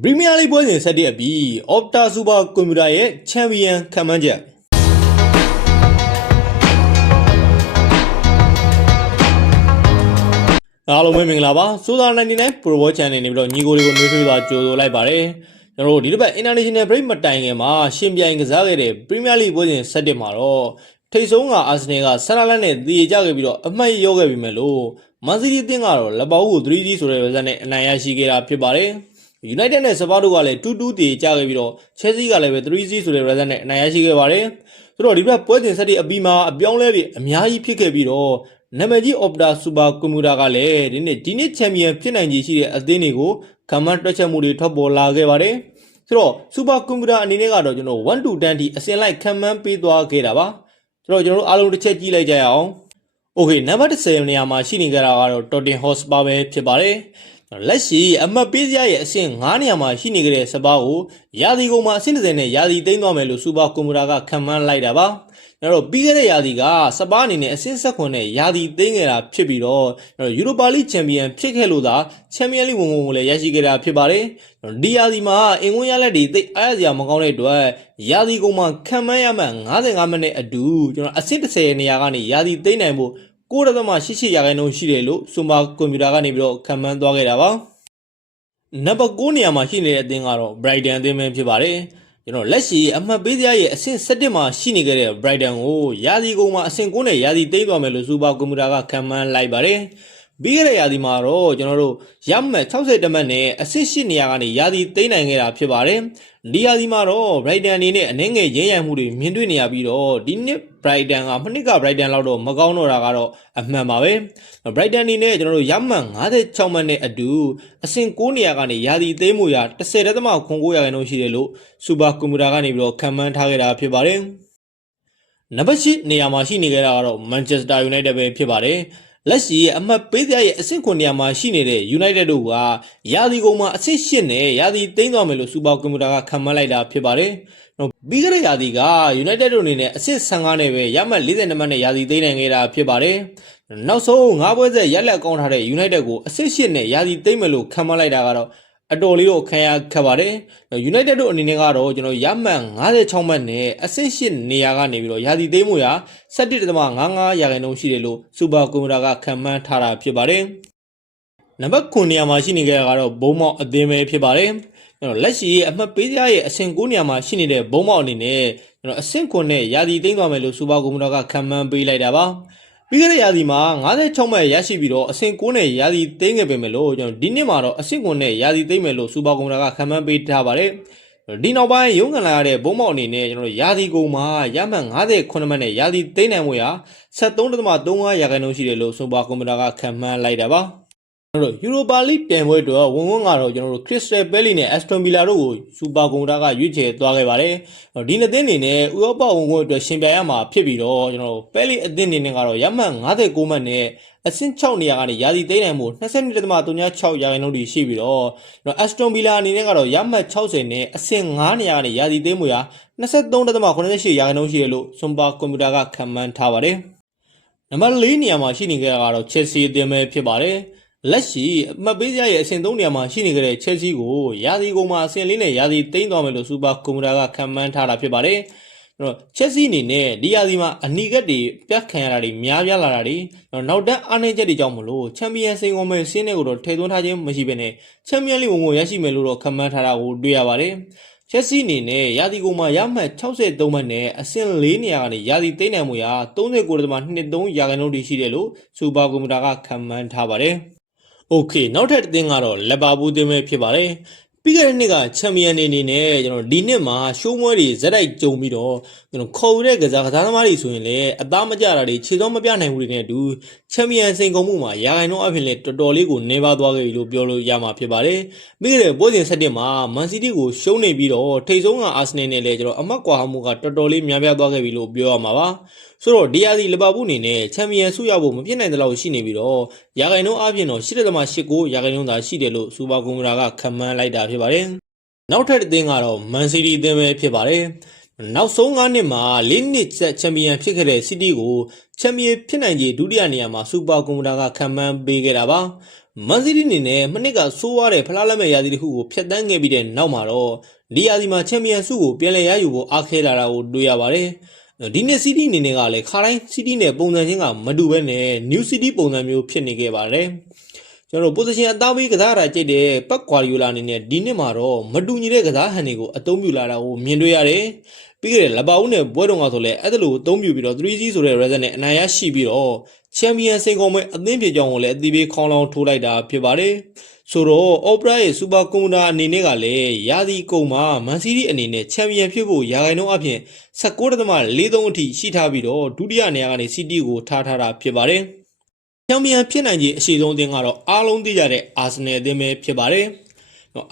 ပရီးမီးယားလိပွဲစဉ်ဆက်တဲ့အပြီး Opta Super ကွန်ပျူတာရဲ့ချန်ပီယံခန့်မှန်းချက်အားလုံးပဲမင်္ဂလာပါစိုးသား99 Pro Watch Channel နေပြီးတော့ညီကိုတွေကိုနှွေးထွေးစွာကြိုဆိုလိုက်ပါတယ်ကျွန်တော်တို့ဒီတစ်ပတ် International Break မတိုင်ခင်မှာရှင်ပြိုင်ကစားခဲ့တဲ့ Premier League ပွဲစဉ်ဆက်မှာတော့ထိပ်ဆုံးက Arsenal ကဆာလာလတ်နဲ့တည်ကြခဲ့ပြီးတော့အမှတ်ရောခဲ့ပြီမဲ့လို့ Man City အသင်းကတော့လက်ပေါင်းကို 3-0 ဆိုတဲ့ result နဲ့အနိုင်ရရှိခဲ့တာဖြစ်ပါတယ်United နဲ့ Spurs တို့ကလည်း 2-2 တည်ကြခဲ့ပြီးတော့ Chelsea ကလည်းပဲ 3-0 ဆိုတဲ့ result နဲ့အနိုင်ရရှိခဲ့ပါတယ်ဆိုတော့ဒီဘက်ပွဲစဉ်ဆက်အပြီးမှာအပြောင်းလဲတွေအများကြီးဖြစ်ခဲ့ပြီးတော့နာမည်ကြီး Opta Super ကွန်ပျူတာကလည်းဒီနေ့ချန်ပီယံဖြစ်နိုင်ခြေရှိတဲ့အသင်းတွေကိုခံမှန်းတွက်ချက်မှုတွေထွက်ပေါ်လာခဲ့ပါတယ်ဆိုတော့ Super ကွန်ပျူတာအနေနဲ့ကတော့ကျွန်တော်1 to 10ထိအစဉ်လိုက်ခံမှန်းပေးသွားခဲ့တာပါဆိုတော့ကျွန်တော်တို့အားလုံးတစ်ချက်ကြည့်လိုက်ကြရအောင် Okay နံပါတ်10နေရာမှာရှိနေကြတာကတော့ Tottenham Hotspur ပဲဖြစ်ပါတယ်လက်ရှိအမှတ်ပေးစရာရဲ့အဆင့်9နေရာမှာရှိနေကြတဲ့စပါးကိုရာသီကုန်မှာအဆင့်30နဲ့ရာသီသိမ်းသွားမယ်လို့စူပါကွန်ပျူတာကခံမှန်းလိုက်တာပါအဲ့တော့ပြီးခဲ့တဲ့ရာသီကစပါးအနေနဲ့အဆင့်19နဲ့ရာသီသိမ်းခဲ့တာဖြစ်ပြီးတော့ယူရိုပါလိချန်ပီယံဖြစ်ခဲ့လို့သာချန်ပီယံလိဝင်ကိုလည်းရရှိခဲ့တာဖြစ်ပါတယ်ဒီရာသီမှာအင်ကွန်းရလက်တွေသိအားရစရာမကောင်းတဲ့အတွက်ရာသီကုန်မှာခံမှန်းရမှ55မိနစ်အတူကျွန်တော်အဆင့်30နေရာကနေရာသီသိမ်းနိုင်ဖို့9.88 ရာခိုင်နှုန်းရှိတယ်လို့စူပါကွန်ပျူတာကနေပြီးတော့ခံမှန်းသွားခဲ့တာပါနံပါတ်9နေရာမှာရှိနေတဲ့အသင်းကတော့ Brighton အသင်းပဲဖြစ်ပါတယ်ကျွန်တော်လက်ရှိအမှတ်ပေးစရာရဲ့အဆင့်17မှာရှိနေကြတဲ့ Brighton ကိုရာသီကုန်မှာအဆင့်9နဲ့ရာသီသိမ်းသွားမယ်လို့စူပါကွန်ပျူတာကခံမှန်းလိုက်ပါတယ်ပြီးခဲ့တဲ့ရာသီမှာတော့ကျွန်တော်တို့ရမှတ်60တမတ်နဲ့အဆင့်8နေရာကနေရာသီသိမ်းနိုင်ခဲ့တာဖြစ်ပါတယ်ဒီရာသီမှာတော့ Brighton အနေနဲ့အနည်းငယ်ရင်းရံမှုတွေမြင်တွေ့နေရပြီးတော့ဒီနှစ် Brighton ကမနှစ်က Brighton လောက်တော့မကောင်းတော့တာကတော့အမှန်ပါပဲ Brighton အနေနဲ့ကျွန်တော်တို့ရမှတ်56မှတ်နဲ့အတူအဆင့်9နေရာကနေရာသီသိမ်းမှုရ 10.9 ရာခိုင်နှုန်းရှိတယ်လို့စူပါကွန်ပျူတာကနေပြီးတော့ခံမှန်းထားခဲ့တာဖြစ်ပါတယ်နံပါတ်10နေရာမှာရှိနေကြတာကတော့ Manchester United ပဲဖြစ်ပါတယ်လက်ရှိအမှတ်ပေးစရာရဲ့အဆင့်9နေရာမှာရှိနေတဲ့ United တို့ကရာသီကုန်မှာအဆင့်8နဲ့ရာသီသိမ်းသွားမယ်လို့စူပါကွန်ပျူတာကခံမှန်းလိုက်တာဖြစ်ပါတယ်ပြီးခဲ့တဲ့ရာသီက United တို့အနေနဲ့အဆင့်15နဲ့ပဲရမှတ်42မှတ်နဲ့ရာသီသိမ်းနိုင်ခဲ့တာဖြစ်ပါတယ်နောက်ဆုံး9ပွဲဆက်ရက်လက်ကောင်းထားတဲ့ United ကိုအဆင့်8နဲ့ရာသီသိမ်းမယ်လို့ခံမှန်းလိုက်တာကတော့အတော်လေးတော့ခံရခက်ပါတယ် United တို့အနေနဲ့ကတော့ကျွန်တော်ရမှတ်56မှတ်နဲ့အဆင့်8နေရာကနေပြီးတော့ရာသီသိမ်းမှုရ 17.55 ရာခိုင်နှုန်းရှိတယ်လို့စူပါကွန်ပျူတာကခံမှန်းထားတာဖြစ်ပါတယ်နံပါတ်9နေရာမှာရှိနေကြတာကတော့ဘုံမောက်အသင်းပဲဖြစ်ပါတယ်ကျွန်တော်လက်ရှိအမှတ်ပေးစရာရဲ့အဆင့်9နေရာမှာရှိနေတဲ့ဘုံမောက်အနေနဲ့ကျွန်တော်အဆင့်9နဲ့ရာသီသိမ်းသွားမယ်လို့စူပါကွန်ပျူတာကခံမှန်းပေးလိုက်တာပါပြီးခဲ့တဲ့ရာသီမှာ56မှတ်ရရှိပြီးတော့အဆင့်9နဲ့ရာသီသိမ်းခဲ့ပေမဲ့လို့ကျွန်တော်ဒီနှစ်မှာတော့အဆင့်9နဲ့ရာသီသိမ်းမယ်လို့စူပါကွန်ပျူတာကခံမှန်းပေးထားပါတယ်ဒီနောက်ပိုင်းရုံးကန်လာရတဲ့ဘုံမောက်အနေနဲ့ကျွန်တော်ရာသီကုန်မှာရမှတ်58မှတ်နဲ့ရာသီသိမ်းနိုင်မှုရ 73.35 ရာခိုင်နှုန်းရှိတယ်လို့စူပါကွန်ပျူတာကခံမှန်းလိုက်တာပါကျွန်တော်တို့ယူရိုပါလိပြိုင်ပွဲအတွက်ဝင်ဝင်ကတော့ကျွန်တော်တို့ခရစ္စတယ်ပဲလီနဲ့အက်စတွန်ဗီလာတို့ကိုစူပါကွန်ပျူတာကရွေးချယ်သွားခဲ့ပါတယ်ဒီနှစ်သင်းအနေနဲ့ဥရောပဝင်ဝင်အတွက်ရှင်ပြိုင်ရမှာဖြစ်ပြီးတော့ကျွန်တော်တို့ပဲလီအသင်းအနေနဲ့ကတော့ရမှတ်59မှတ်နဲ့အဆင့်6နေရာကနေရာသီသိမ်းနိုင်မှု 22.36 ရာခိုင်နှုန်းရှိပြီးတော့ကျွန်တော်အက်စတွန်ဗီလာအနေနဲ့ကတော့ရမှတ်60နဲ့အဆင့်9နေရာကနေရာသီသိမ်းမှုရ 23.88 ရာခိုင်နှုန်းရှိတယ်လို့စူပါကွန်ပျူတာကခံမှန်းထားပါတယ်နံပါတ်4နေရာမှာရှိနေကြတာကတော့ Chelsea အသင်းပဲဖြစ်ပါတယ်လက်ရှိအမှတ်ပေးစရာရဲ့အဆင့်3နေရာမှာရှိနေကြတဲ့ Chelsea ကိုရာသီကုန်မှာအဆင့်4နဲ့ရာသီသိမ်းသွားမယ်လို့စူပါကွန်ပျူတာကခံမှန်းထားတာဖြစ်ပါတယ်ကျွန်တော် Chelsea အနေနဲ့ဒီရာသီမှာအနီးကပ်တွေပြတ်ခံရတာတွေများပြားလာတာတွေနောက်တန်းအားနည်းချက်တွေကြောင့်မလို့ချန်ပီယံစိန်ကုန်မဲ့ဆင်းတဲ့ကိုတော့ထည့်သွင်းထားခြင်းမရှိဘဲနဲ့ချန်ပီယံလိဝင်ရရှိမယ်လို့တော့ခံမှန်းထားတာကိုတွေ့ရပါတယ်Chelsea အနေနဲ့ရာသီကုန်မှာရမှတ်63မှတ်နဲ့အဆင့်4နေရာကနေရာသီသိမ်းနိုင်မှုရ 39.23 ရာခိုင်နှုန်းရှိတယ်လို့စူပါကွန်ပျူတာကခံမှန်းထားပါတယ်Okay နောက်ထပ်အသင်းကတော့လီဗာပူးအသင်းပဲဖြစ်ပါတယ်ပြီးခဲ့တဲ့နှစ်ကချန်ပီယံအနေနဲ့ကျွန်တော်ဒီနှစ်မှာရှိုးမွဲတွေဇက်တိုက်ကြုံပြီးတော့ကျွန်တော်ခေါ်ရတဲ့ကစားသမားတွေဆိုရင်လည်းအသားမကျတာတွေခြေစောမပြနိုင်မှုတွေနဲ့အတူချန်ပီယံစိန်ကုန်မှုမှာရာခိုင်နှုန်းအဖြစ်လည်းတော်တော်လေးကိုနှဲပါသွားခဲ့ပြီလို့ပြောလို့ရမှာဖြစ်ပါတယ်ပြီးခဲ့တဲ့ပွဲစဉ်7မှာမန်စီးတီးကိုရှုံးနေပြီးတော့ထိပ်ဆုံးကအာဆင်နယ်နဲ့လည်းကျွန်တော်အမှတ်ကွာဟမှုကတော်တော်လေးများပြားသွားခဲ့ပြီလို့ပြောရမှာပါဆိုတော့ဒီရာသီလီဗာပူးအနေနဲ့ချန်ပီယံဆုရဖို့မဖြစ်နိုင်တဲ့လောက်ရှိနေပြီးတော့ရာခိုင်နှုန်းအပြင်တော့ 8.89 ရာခိုင်နှုန်းသာရှိတယ်လို့စူပါကွန်ပျူတာကခံမှန်းလိုက်တာဖြစ်ပါတယ်နောက်ထပ်အသင်းကတော့ Man City အသင်းပဲဖြစ်ပါတယ် နောက်ဆုံး9နှစ်မှာ4နှစ်ဆက်ချန်ပီယံဖြစ်ခဲ့တဲ့ City ကိုချန်ပီယံဖြစ်နိုင်ခြေဒုတိယနေရာမှာစူပါကွန်ပျူတာကခံမှန်းပေးခဲ့တာပါမန်စီးတီးအနေနဲ့မနစ်ကဆိုးရတဲ့ဖလားလက်မဲ့ရာသီတစ်ခုကိုဖျက်ဆီးခဲ့ပြီးတဲ့နောက်မှာတော့ဒီရာသီမှာချန်ပီယံဆုကိုပြန်လည်ရယူဖို့အားခဲလာတာကိုတွေ့ရပါတယ်ဒီနှစ် City အနေနဲ့ကလည်းခါတိုင်း City နဲ့ပုံစံချင်းကမတူဘဲနဲ့ New City ပုံစံမျိုးဖြစ်နေခဲ့ပါတယ်ကျွန်တော် position အသားပေးကစားရတာကြိတ်တဲ့ပတ်ကွာရီယိုလာအနေနဲ့ဒီနှစ်မှာတော့မတူညီတဲ့ကစားဟန်တွေကိုအသုံးပြုလာတာကိုမြင်တွေ့ရတယ်ပြီးခဲ့တဲ့လပါဦးနဲ့ပွဲတော်ကဆိုလဲအဲ့ဒါလိုအသုံးပြုပြီးတော့ 3G ဆိုတဲ့ result နဲ့အနိုင်ရရှိပြီးတော့ချန်ပီယံစိန်ခေါ်မဲ့အသင်းပြေကြောင်းကိုလည်းအသီးပေးခေါင်းလောင်းထိုးလိုက်တာဖြစ်ပါတယ်ဆိုတော့ Opera ရဲ့ Super Commander အနေနဲ့ကလည်းရာသီကုန်မှာ Man City အနေနဲ့ချန်ပီယံဖြစ်ဖို့ရာဂိုင်နှုန်းအပြင် 19.43 အထိရှိထားပြီးတော့ဒုတိယနေရာကနေ City ကိုထားထားတာဖြစ်ပါတယ်ချန်ပီယံဖြစ်နိုင်ခြေအရှိဆုံးအသင်းကတော့အားလုံးသိကြတဲ့ Arsenal အသင်းပဲဖြစ်ပါတယ်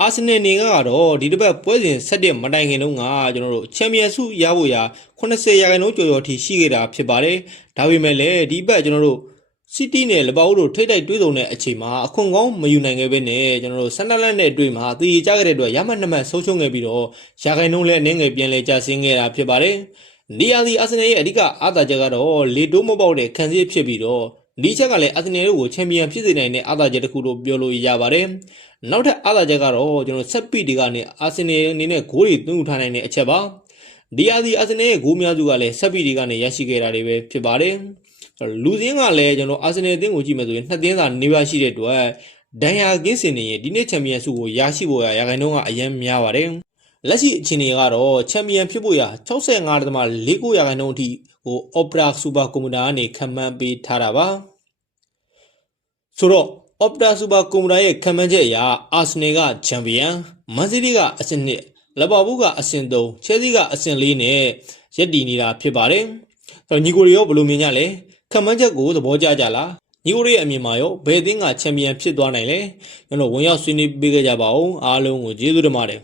အာဆင်နယ်နေကတော့ဒီတစ်ပတ်ပွဲစဉ်7မတိုင်ခင်တုန်းကကျွန်တော်တို့ချန်ပီယံဆုရဖို့ရာ80ရာခိုင်နှုန်းကျော်ကျော်ထိရှိခဲ့တာဖြစ်ပါတယ်ဒါပေမဲ့လည်းဒီပတ်ကျွန်တော်တို့ City နဲ့လီဗာပူးတို့ထိတိုက်တွေ့ဆုံတဲ့အချိန်မှာအခွင့်ကောင်းမယူနိုင်ခဲ့ဘဲနဲ့ကျွန်တော်တို့ဆန်ဒါလန်နဲ့တွေ့မှာတည်ကြခဲ့တဲ့အတွက်ရမှတ်2မှတ်ဆုံးရှုံးခဲ့ပြီးတော့ရာခိုင်နှုန်းလည်းအနည်းငယ်ပြန်လည်ကျဆင်းခဲ့တာဖြစ်ပါတယ်ဒီယာစီအာဆင်နယ်ရဲ့အဓိကအားသာချက်ကတော့လေတိုးမပေါက်တဲ့ခံစစ်ဖြစ်ပြီးတော့ဒီချက်ကလည်းအာဆင်နယ်တို့ကိုချန်ပီယံဖြစ်စေနိုင်တဲ့အားသာချက်တစ်ခုလို့ပြောလို့ရပါတယ်နောက်ထပ်အားသာချက်ကတော့ကျွန်တော်ဆက်ပီတွေကနေအာဆင်နယ်အနေနဲ့ဂိုးတွေသွင်းထားနိုင်တဲ့အချက်ပါဒီယာစီအာဆင်နယ်ရဲ့ဂိုးများစုကလည်းဆက်ပီတွေကနေရရှိခဲ့တာတွေပဲဖြစ်ပါတယ်လူစင်းကလည်းကျွန်တော်အာဆင်နယ်အသင်းကိုကြည့်မယ်ဆိုရင်2သင်းသာနေပါရှိတဲ့အတွက်ဒန်ယာကင်းစင်နေရင်ဒီနေ့ချန်ပီယံဆုကိုရရှိဖို့ရာခိုင်နှုန်းကအရင်များပါတယ်လက်ရှိအခြေအနေကတော့ချန်ပီယံဖြစ်ဖို့ရာ65.49ရာခိုင်နှုန်းအထိကို Opera Super Commander ကနေခံမှန်းပေးထားတာပါဆိုတော့ Opera Super Commander ရဲ့ခံမှန်းချက်အရ Arsenal ကချန်ပီယံ Man City ကအဆင့်1လီဗာပူးကအဆင့်3 Chelsea ကအဆင့်4နဲ့ရပ်တည်နေတာဖြစ်ပါတယ်ဆိုတော့ညီကိုတွေရောဘယ်လိုမြင်ကြလဲခံမှန်းချက်ကိုသဘောကျကြလားညီကိုတွေရဲ့အမြင်မှာရောဘယ်အသင်းကချန်ပီယံဖြစ်သွားနိုင်လဲကျွန်တော်ဝင်ရောက်ဆွေးနွေးပေးကြပါဦးအားလုံးကိုကျေးဇူးတင်ပါတယ်